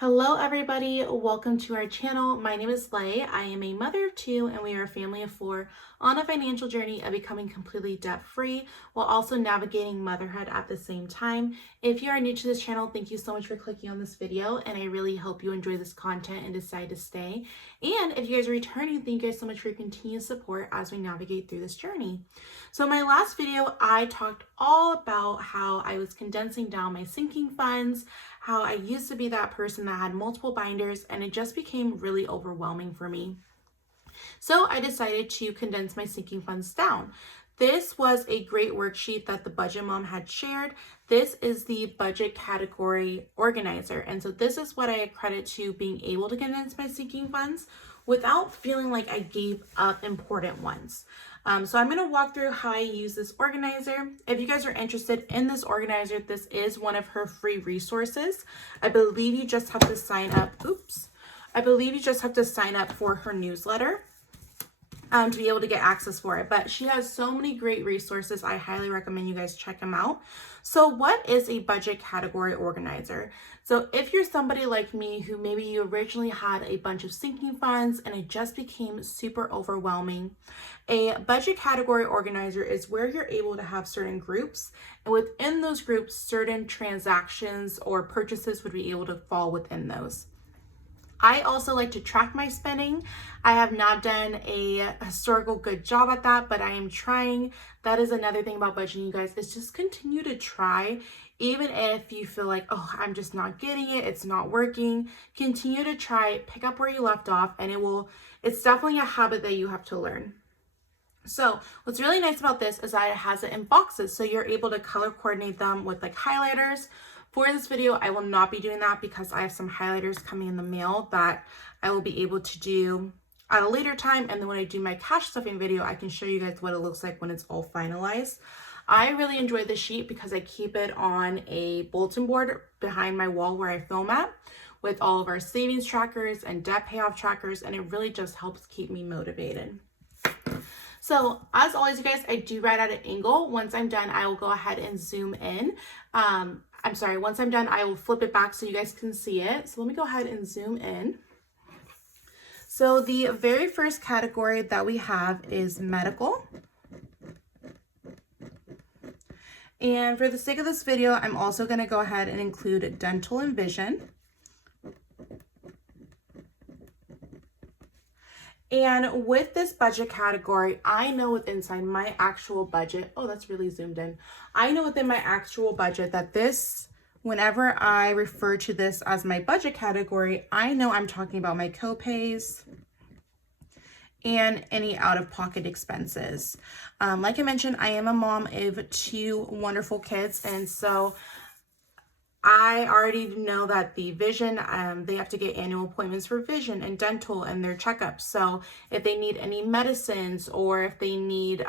Hello everybody, welcome to our channel. My name is Lay. I am a mother of two and we are a family of four on a financial journey of becoming completely debt-free while also navigating motherhood at the same time. If you are new to this channel, thank you so much for clicking on this video and I really hope you enjoy this content and decide to stay. And if you guys are returning, thank you guys so much for your continued support as we navigate through this journey. So in my last video, I talked all about how I was condensing down my sinking funds, how I used to be that person that had multiple binders and it just became really overwhelming for me. So I decided to condense my sinking funds down. This was a great worksheet that the Budget Mom had shared. This is the budget category organizer. And so this is what I credit to being able to condense my sinking funds without feeling like I gave up important ones. So I'm going to walk through how I use this organizer. If you guys are interested in this organizer, this is one of her free resources. I believe you just have to sign up. I believe you just have to sign up for her newsletter to be able to get access for it. But she has so many great resources. I highly recommend you guys check them out. So what is a budget category organizer? So if you're somebody like me who maybe you originally had a bunch of sinking funds and it just became super overwhelming, a budget category organizer is where you're able to have certain groups, and within those groups, certain transactions or purchases would be able to fall within those. I also like to track my spending. I have not done a historical good job at that, but I am trying. That is another thing about budgeting, you guys, is just continue to try. Even if you feel like, oh, I'm just not getting it, it's not working, continue to try, pick up where you left off, and it's definitely a habit that you have to learn. So what's really nice about this is that it has it in boxes, so you're able to color coordinate them with like highlighters. For this video, I will not be doing that because I have some highlighters coming in the mail that I will be able to do at a later time. And then when I do my cash stuffing video, I can show you guys what it looks like when it's all finalized. I really enjoy this sheet because I keep it on a bulletin board behind my wall where I film at with all of our savings trackers and debt payoff trackers, and it really just helps keep me motivated. So as always, you guys, I do write at an angle. Once I'm done, I will go ahead and zoom in. Once I'm done, I will flip it back so you guys can see it. So let me go ahead and zoom in. So the very first category that we have is medical. And for the sake of this video, I'm also going to go ahead and include dental and vision. And with this budget category, I know inside my actual budget, oh, that's really zoomed in. I know within my actual budget that this, whenever I refer to this as my budget category, I know I'm talking about my copays and any out-of-pocket expenses. Like I mentioned, I am a mom of two wonderful kids, and so I already know that the vision, they have to get annual appointments for vision and dental and their checkups. So if they need any medicines or if they need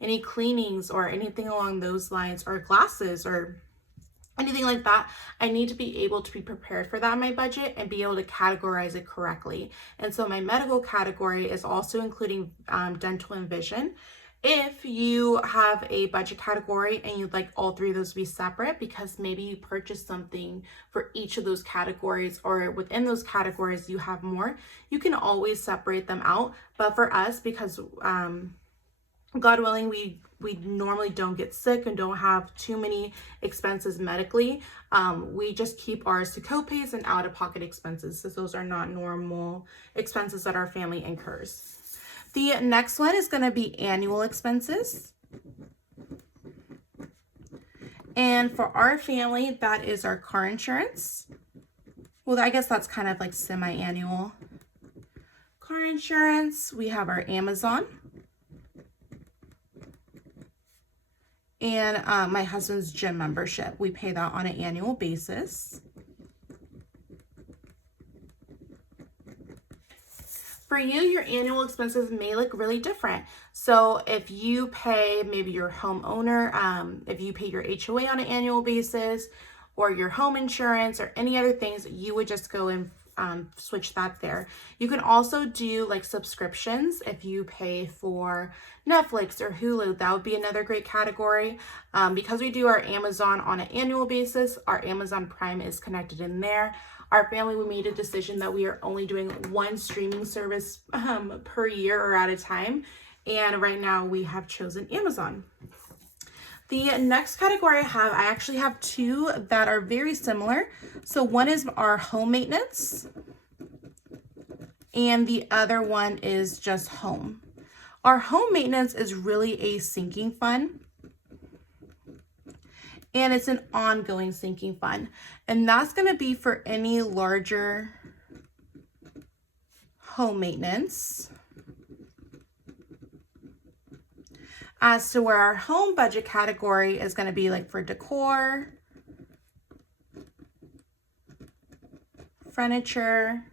any cleanings or anything along those lines, or glasses or anything like that, I need to be able to be prepared for that in my budget and be able to categorize it correctly. And so my medical category is also including dental and vision. If you have a budget category and you'd like all three of those to be separate because maybe you purchased something for each of those categories, or within those categories you have more, you can always separate them out. But for us, because God willing, we normally don't get sick and don't have too many expenses medically, we just keep ours to copays and out-of-pocket expenses, since those are not normal expenses that our family incurs. The next one is going to be annual expenses. And for our family, that is our car insurance. Well, I guess that's kind of like semi-annual. Car insurance, we have our Amazon. And my husband's gym membership. We pay that on an annual basis. For you, your annual expenses may look really different. So if you pay maybe your homeowner, if you pay your HOA on an annual basis, or your home insurance, or any other things, you would just go and switch that there. You can also do like subscriptions. If you pay for Netflix or Hulu, that would be another great category. Because we do our Amazon on an annual basis, our Amazon Prime is connected in there. our family, we made a decision that we are only doing one streaming service per year or at a time. And right now we have chosen Amazon. The next category I actually have two that are very similar. So one is our home maintenance, and the other one is just home. Our home maintenance is really a sinking fund, and it's an ongoing sinking fund. And that's going to be for any larger home maintenance. As to where our home budget category is going to be like for decor, furniture,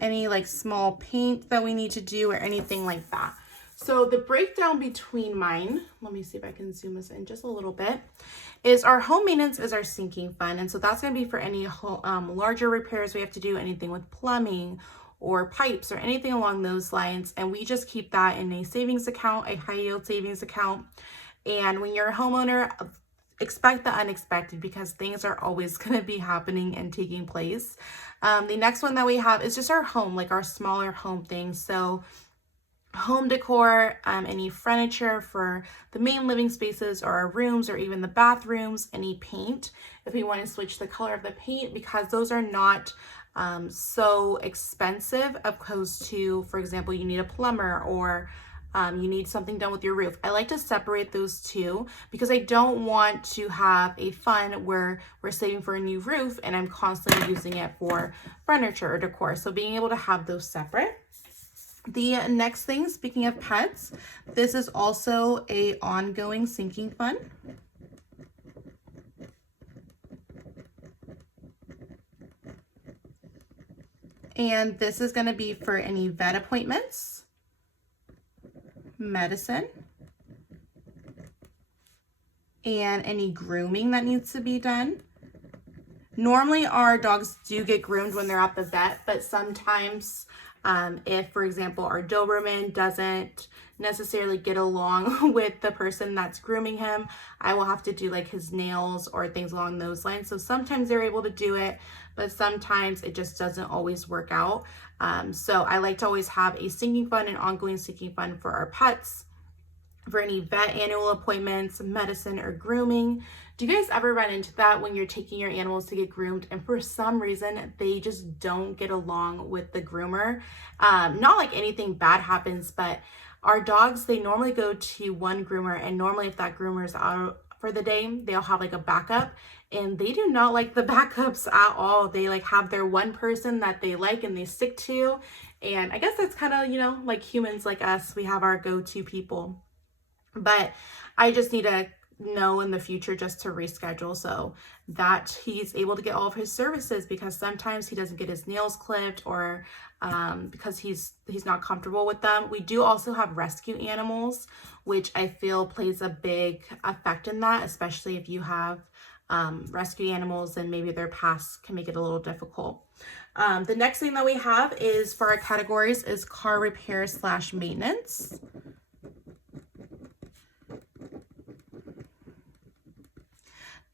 any like small paint that we need to do or anything like that. So the breakdown between mine, let me see if I can zoom this in just a little bit, is our home maintenance is our sinking fund. And so that's going to be for any larger repairs we have to do, anything with plumbing or pipes or anything along those lines. And we just keep that in a savings account, a high yield savings account. And when you're a homeowner, expect the unexpected, because things are always going to be happening and taking place. The next one that we have is just our home, like our smaller home things. So home decor, any furniture for the main living spaces or our rooms or even the bathrooms, any paint, if we want to switch the color of the paint, because those are not so expensive opposed to, for example, you need a plumber or you need something done with your roof. I like to separate those two because I don't want to have a fund where we're saving for a new roof and I'm constantly using it for furniture or decor. So being able to have those separate. The next thing, speaking of pets, this is also a ongoing sinking fund. And this is going to be for any vet appointments, medicine, and any grooming that needs to be done. Normally our dogs do get groomed when they're at the vet, but sometimes if, for example, our Doberman doesn't necessarily get along with the person that's grooming him, I will have to do like his nails or things along those lines. So sometimes they're able to do it, but sometimes it just doesn't always work out. So I like to always have a sinking fund, an ongoing sinking fund for our pets, for any vet annual appointments, medicine, or grooming. Do you guys ever run into that when you're taking your animals to get groomed and for some reason they just don't get along with the groomer? Not like anything bad happens, but our dogs, they normally go to one groomer, and normally if that groomer is out for the day, they'll have like a backup, and they do not like the backups at all. They like have their one person that they like and they stick to. And I guess that's kind of, you know, like humans like us, we have our go-to people. But I just need to know in the future just to reschedule so that he's able to get all of his services, because sometimes he doesn't get his nails clipped or because he's not comfortable with them. We do also have rescue animals, which I feel plays a big effect in that, especially if you have rescue animals and maybe their past can make it a little difficult. The next thing that we have is for our categories is car repair / maintenance.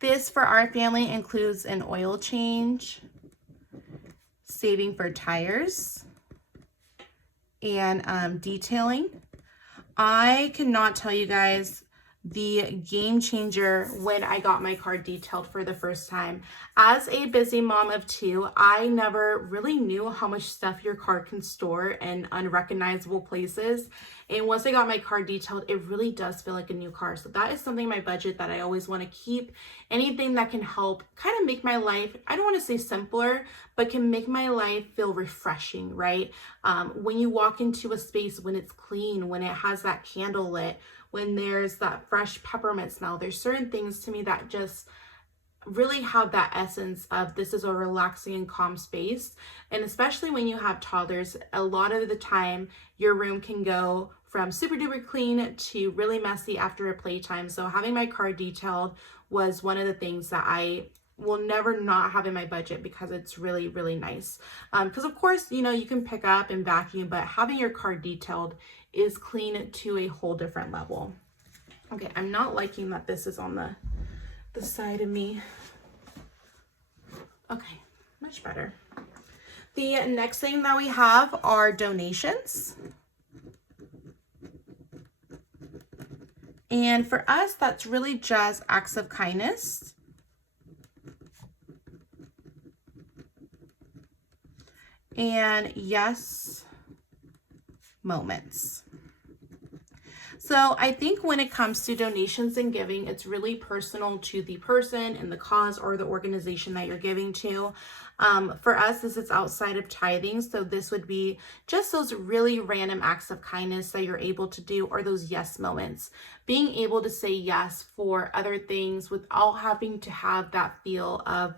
This for our family includes an oil change, saving for tires, and detailing. I cannot tell you guys the game changer when I got my car detailed for the first time. As a busy mom of two, I never really knew how much stuff your car can store in unrecognizable places. And once I got my car detailed, it really does feel like a new car. So that is something in my budget that I always want to keep. Anything that can help kind of make my life, I don't want to say simpler, but can make my life feel refreshing, right? When you walk into a space, when it's clean, when it has that candle lit, when there's that fresh peppermint smell, there's certain things to me that just really have that essence of this is a relaxing and calm space. And especially when you have toddlers, a lot of the time your room can go from super duper clean to really messy after a playtime. So having my car detailed was one of the things that I will never not have in my budget, because it's really, really nice. Because of course, you know, you can pick up and vacuum, but having your car detailed is clean to a whole different level. Okay, I'm not liking that this is on the side of me. Okay, my Much better. The next thing that we have are donations. And for us, that's really just acts of kindness. And yes moments. So I think when it comes to donations and giving, it's really personal to the person and the cause or the organization that you're giving to. For us, this is outside of tithing. So this would be just those really random acts of kindness that you're able to do, or those yes moments. Being able to say yes for other things without having to have that feel of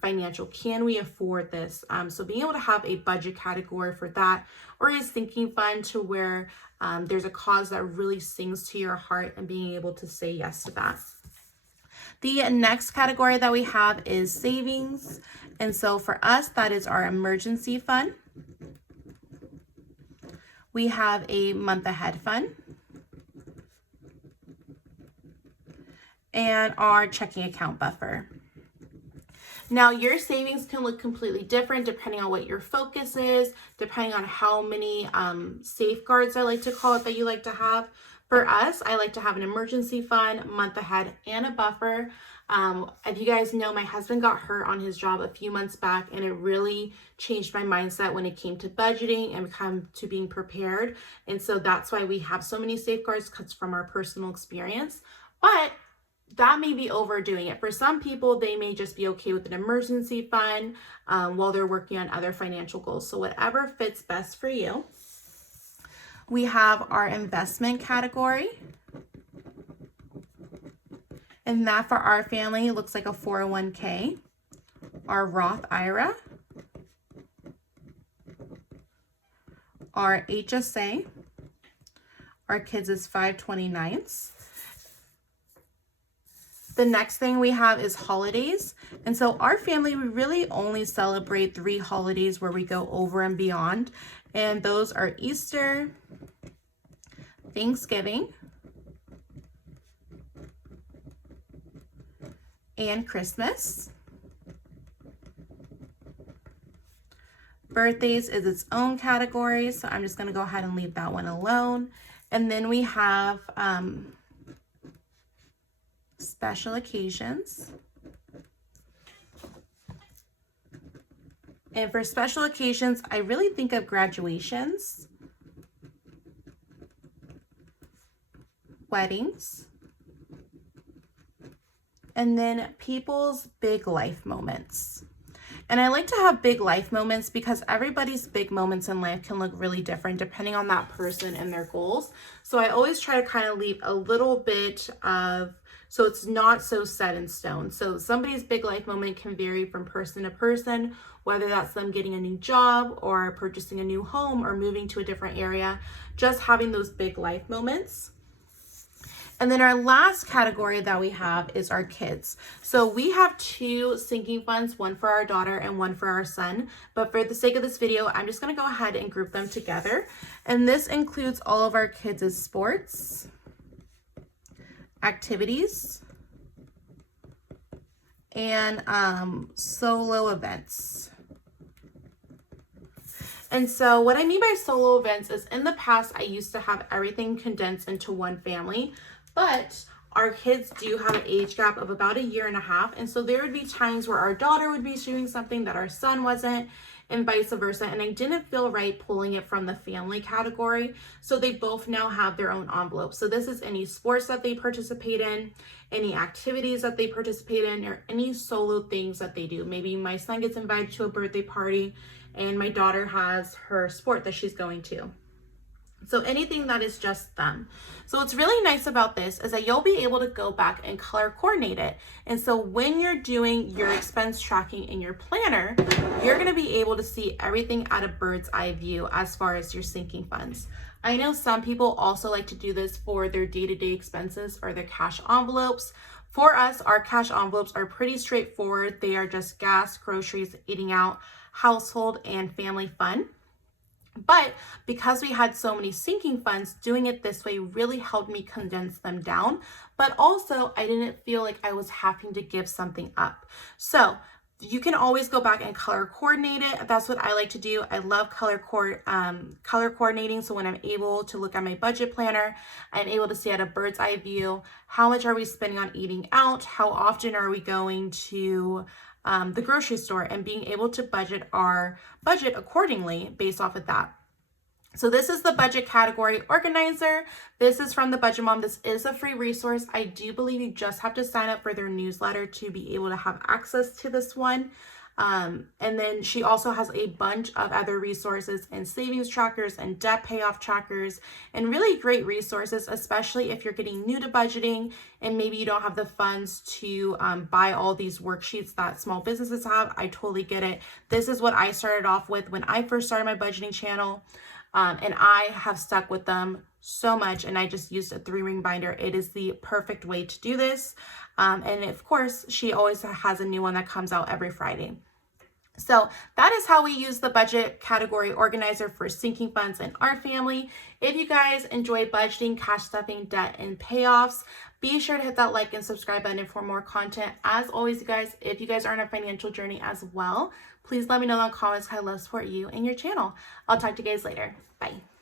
financial, can we afford this? So being able to have a budget category for that, or a sinking fund to where there's a cause that really sings to your heart, and being able to say yes to that. The next category that we have is savings. And so for us, that is our emergency fund. We have a month ahead fund. And our checking account buffer. Now, your savings can look completely different depending on what your focus is, depending on how many safeguards, I like to call it, that you like to have. For us, I like to have an emergency fund, month ahead, and a buffer. If you guys know, my husband got hurt on his job a few months back, and it really changed my mindset when it came to budgeting and come to being prepared. And so that's why we have so many safeguards, cuts from our personal experience. But that may be overdoing it. For some people, they may just be okay with an emergency fund while they're working on other financial goals. So whatever fits best for you. We have our investment category. And that for our family looks like a 401k, our Roth IRA, our HSA, our kids is 529s. The next thing we have is holidays. And so our family, we really only celebrate 3 holidays where we go over and beyond. And those are Easter, Thanksgiving, and Christmas. Birthdays is its own category, so I'm just going to go ahead and leave that one alone. And then we have special occasions. And for special occasions, I really think of graduations, weddings, and then people's big life moments. And I like to have big life moments because everybody's big moments in life can look really different depending on that person and their goals. So I always try to kind of leave a little bit of, so it's not so set in stone. So somebody's big life moment can vary from person to person, whether that's them getting a new job or purchasing a new home or moving to a different area, just having those big life moments. And then our last category that we have is our kids. So we have 2 sinking funds, one for our daughter and one for our son. But for the sake of this video, I'm just going to go ahead and group them together. And this includes all of our kids' sports, activities, and solo events. And so what I mean by solo events is, in the past, I used to have everything condensed into one family. But our kids do have an age gap of about 1.5 years. And so there would be times where our daughter would be doing something that our son wasn't, and vice versa. And I didn't feel right pulling it from the family category. So they both now have their own envelope. So this is any sports that they participate in, any activities that they participate in, or any solo things that they do. Maybe my son gets invited to a birthday party and my daughter has her sport that she's going to. So anything that is just them. So what's really nice about this is that you'll be able to go back and color coordinate it. And so when you're doing your expense tracking in your planner, you're going to be able to see everything at a bird's eye view as far as your sinking funds. I know some people also like to do this for their day-to-day expenses or their cash envelopes. For us, our cash envelopes are pretty straightforward. They are just gas, groceries, eating out, household, and family fun. But because we had so many sinking funds, doing it this way really helped me condense them down. But also, I didn't feel like I was having to give something up. So You can always go back and color coordinate it. That's what I like to do. I love color coordinating. So when I'm able to look at my budget planner, I'm able to see at a bird's eye view, how much are we spending on eating out? How often are we going to the grocery store, and being able to budget our budget accordingly based off of that. So this is the budget category organizer. This is from the Budget Mom. This is a free resource. I do believe you just have to sign up for their newsletter to be able to have access to this one. And then she also has a bunch of other resources and savings trackers and debt payoff trackers and really great resources, especially if you're getting new to budgeting and maybe you don't have the funds to buy all these worksheets that small businesses have. I totally get it. This is what I started off with when I first started my budgeting channel. And I have stuck with them so much, and I just used a 3-ring binder. It is the perfect way to do this. And of course, she always has a new one that comes out every Friday. So that is how we use the budget category organizer for sinking funds in our family. If you guys enjoy budgeting, cash stuffing, debt, and payoffs, be sure to hit that like and subscribe button for more content. As always, you guys, if you guys are on a financial journey as well, please let me know in the comments. I love support you and your channel. I'll talk to you guys later. Bye.